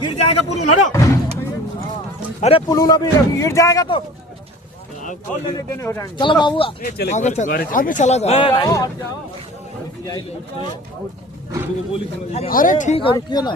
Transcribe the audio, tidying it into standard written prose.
गिर जाएगा पुलून, हटो। अरे पुलून अभी गिर जाएगा तो और लेने देने हो जाएंगे। चलो बाबू आगे चल, अभी चला जाओ। अरे ठीक है, रुकिए ना।